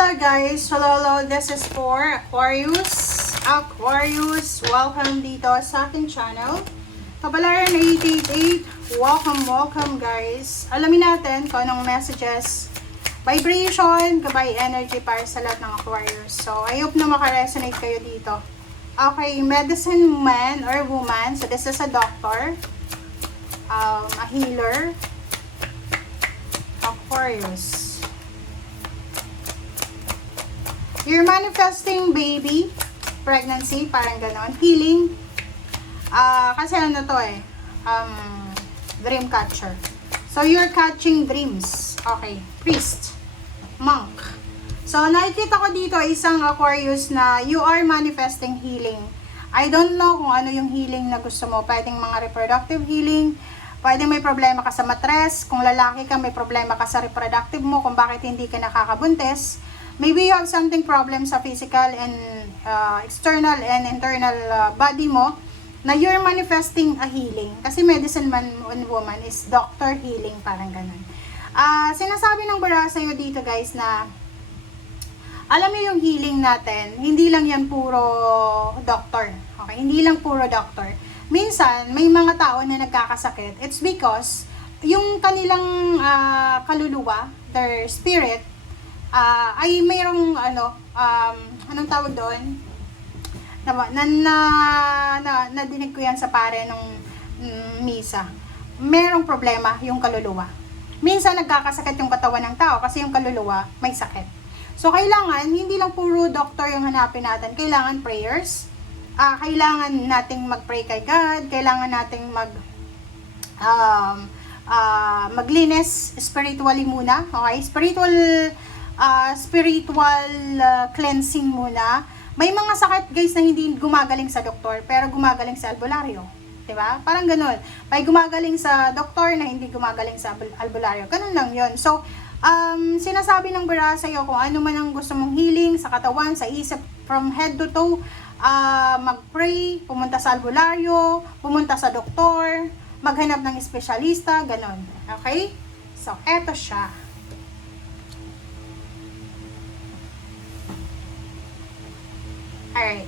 Hello guys! Hello, this is for Aquarius. Welcome dito sa ating channel. Kabalaran 888, welcome guys. Alamin natin kung anong messages, vibration, gabay energy para sa lahat ng Aquarius. So, I hope na makaresonate kayo dito. Okay, medicine man or woman. So, this is a doctor, a healer, Aquarius. You're manifesting baby, pregnancy, parang ganon. Healing. Kasi ano to dream catcher. So, you're catching dreams. Okay. Priest. Monk. So, nakikita ko dito isang Aquarius na you are manifesting healing. I don't know kung ano yung healing na gusto mo. Pwedeng mga reproductive healing. Pwedeng may problema ka sa matres. Kung lalaki ka, may problema ka sa reproductive mo. Kung bakit hindi ka nakakabuntis. Maybe you have something problem sa physical and external and internal body mo na you're manifesting a healing. Kasi medicine man and woman is doctor healing, parang ganun. Sinasabi ng bara sa'yo dito guys na alam niyo yung healing natin, hindi lang yan puro doctor. Okay? Hindi lang puro doctor. Minsan, may mga tao na nagkakasakit. It's because yung kanilang kaluluwa, their spirit, ay mayroong anong tawag doon? Nadinig ko yan sa pare nung misa. Merong problema yung kaluluwa. Minsan nagkakasakit yung katawan ng tao kasi yung kaluluwa may sakit. So kailangan, hindi lang puro doctor yung hanapin natin. Kailangan prayers. Kailangan nating mag-pray kay God. Kailangan nating maglinis spiritually muna. Okay? Spiritual cleansing muna. May mga sakit guys na hindi gumagaling sa doktor pero gumagaling sa albularyo. Diba? Parang ganun. May gumagaling sa doktor na hindi gumagaling sa albularyo. Ganun lang yun. So, sinasabi ng bara sa'yo kung ano man ang gusto mong healing sa katawan, sa isip, from head to toe, mag-pray, pumunta sa albularyo, pumunta sa doktor, maghanap ng espesyalista, ganun. Okay? So, eto siya. Alright.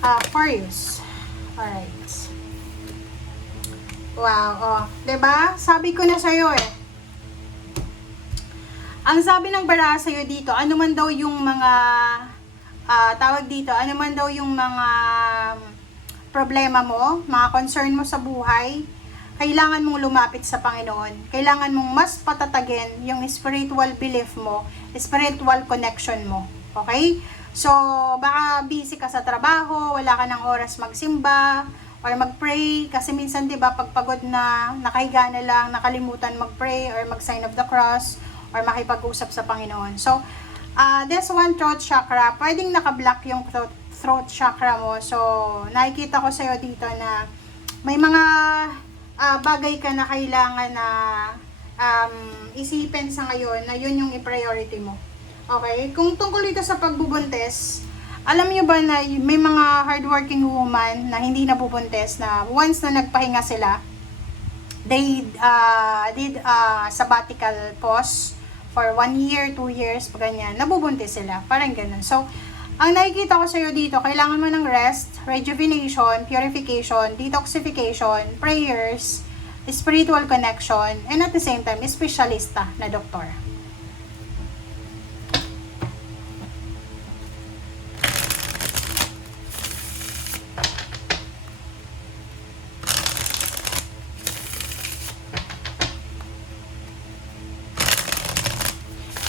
Aquarius. Alright. Wow, diba? Sabi ko na sa'yo Ang sabi ng bara sa'yo dito, ano man daw yung mga tawag dito, ano man daw yung mga problema mo, mga concern mo sa buhay, kailangan mong lumapit sa Panginoon. Kailangan mong mas patatagin yung spiritual belief mo, spiritual connection mo. Okay? So, baka busy ka sa trabaho, wala ka ng oras magsimba, or mag-pray, kasi minsan, di ba, pag pagod na, nakahiga na lang, nakalimutan mag-pray, or mag-sign of the cross, or makipag-usap sa Panginoon. So, this one, throat chakra, pwedeng nakablock yung throat chakra mo. So, nakikita ko sa'yo dito na may mga bagay ka na kailangan na isipin sa ngayon na yun yung i-priority mo. Okay? Kung tungkol dito sa pagbubuntis, alam niyo ba na may mga hardworking woman na hindi nabubuntis na once na nagpahinga sila, they did sabbatical pause for 1 year, 2 years, ganyan, nabubuntis sila. Parang ganun. So, ang nakikita ko sa'yo dito, kailangan mo ng rest, rejuvenation, purification, detoxification, prayers, spiritual connection, and at the same time, espesyalista na doktor.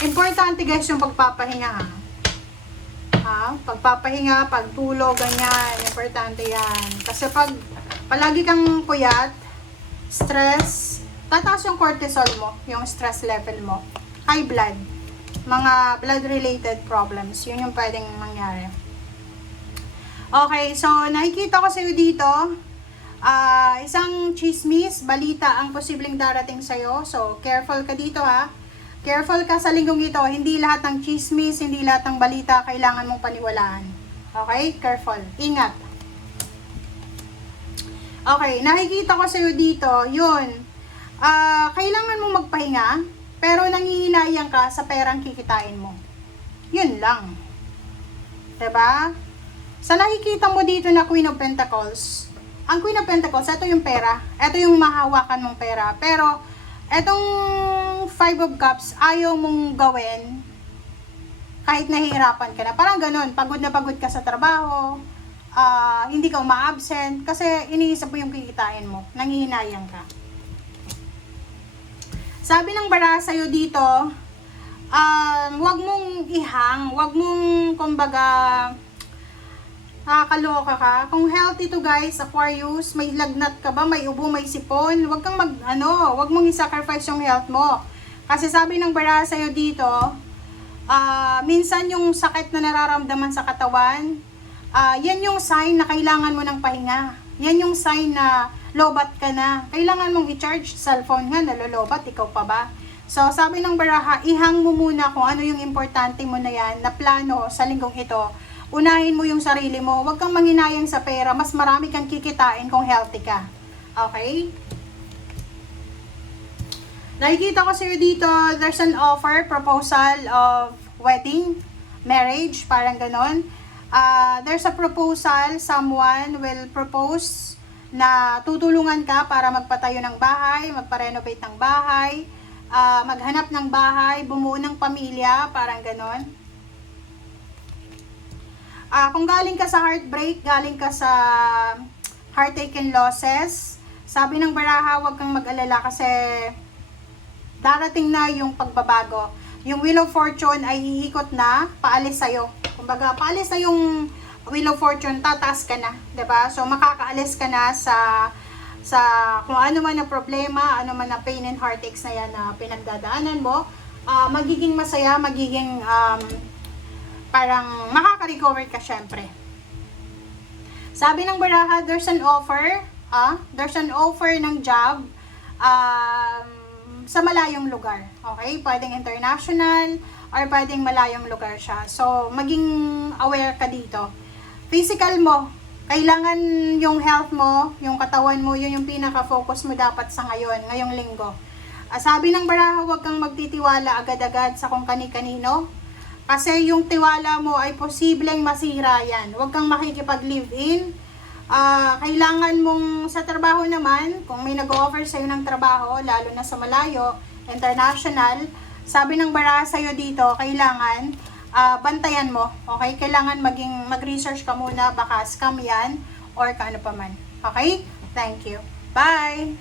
Importante guys yung pagpapahinga pagpapahinga, pagtulog, ganyan, importante yan. Kasi pag palagi kang puyat, stress, tataas yung cortisol mo, yung stress level mo, high blood, mga blood related problems, yun yung pwedeng mangyari. Okay, so nakikita ko sa'yo dito, isang chismis, balita ang posibleng darating sa'yo, so careful ka dito Careful ka sa linggong ito. Hindi lahat ng chismis, hindi lahat ng balita kailangan mong paniwalaan. Okay? Careful. Ingat. Okay, nakikita ko sa'yo dito, yun. Kailangan mong magpahinga, pero nangihinayang ka sa perang kikitain mo. Yun lang. Diba? Sa nakikita mo dito na Queen of Pentacles, ang Queen of Pentacles, ito yung pera. Ito yung mahawakan mong pera. Pero, etong Five of Cups, ayaw mong gawin kahit nahihirapan ka na. Parang ganun, pagod na pagod ka sa trabaho, hindi ka uma-absent, kasi iniisip mo yung kikitain mo. Nangihinayang ka. Sabi ng bara sa'yo dito, wag mong ihang, wag mong, kumbaga, nakakaloka ka. Kung healthy to guys, Aquarius, may lagnat ka ba, may ubo, may sipon, wag kang wag mong i-sacrifice yung health mo. Kasi sabi ng bara sa'yo dito, minsan yung sakit na nararamdaman sa katawan, yan yung sign na kailangan mo ng pahinga. Yan yung sign na lobat ka na. Kailangan mong i-charge cellphone nga, nalolobat, ikaw pa ba? So, sabi ng baraha, ihang mo muna kung ano yung importante mo na yan, na plano sa linggong ito. Unahin mo yung sarili mo. Huwag kang manginayang sa pera. Mas marami kang kikitain kung healthy ka. Okay? Nakikita ko sa'yo dito, there's an offer, proposal of wedding, marriage, parang ganon. There's a proposal, someone will propose na tutulungan ka para magpatayo ng bahay, magpa-renovate ng bahay, maghanap ng bahay, bumuo ng pamilya, parang ganon. Kung galing ka sa heartbreak, galing ka sa heartache and losses, sabi ng baraha, huwag kang mag-alala kasi darating na yung pagbabago. Yung Wheel of Fortune ay iikot na, paalis sa'yo. Kumbaga, paalis na yung Wheel of Fortune, tataas ka na, 'di ba? So makakaalis ka na sa kung ano man na problema, ano man na pain and heartaches na yan na pinagdadaanan mo, magiging masaya, magiging parang makaka-recover ka syempre. Sabi ng baraha, there's an offer, there's an offer ng job sa malayong lugar. Okay? Pwedeng international or pwedeng malayong lugar siya. So, maging aware ka dito. Physical mo, kailangan yung health mo, yung katawan mo, yun yung pinaka-focus mo dapat sa ngayong linggo. Sabi ng baraha, huwag kang magtitiwala agad-agad sa kung kani-kanino. Kasi yung tiwala mo ay posibleng masira yan. Huwag kang makikipag-live-in. Kailangan mong sa trabaho naman, kung may nag-offer sa'yo ng trabaho, lalo na sa malayo, international, sabi ng baraha sa'yo dito, kailangan bantayan mo. Okay? Kailangan mag-research ka muna, baka scam yan or kaano pa man. Okay? Thank you. Bye!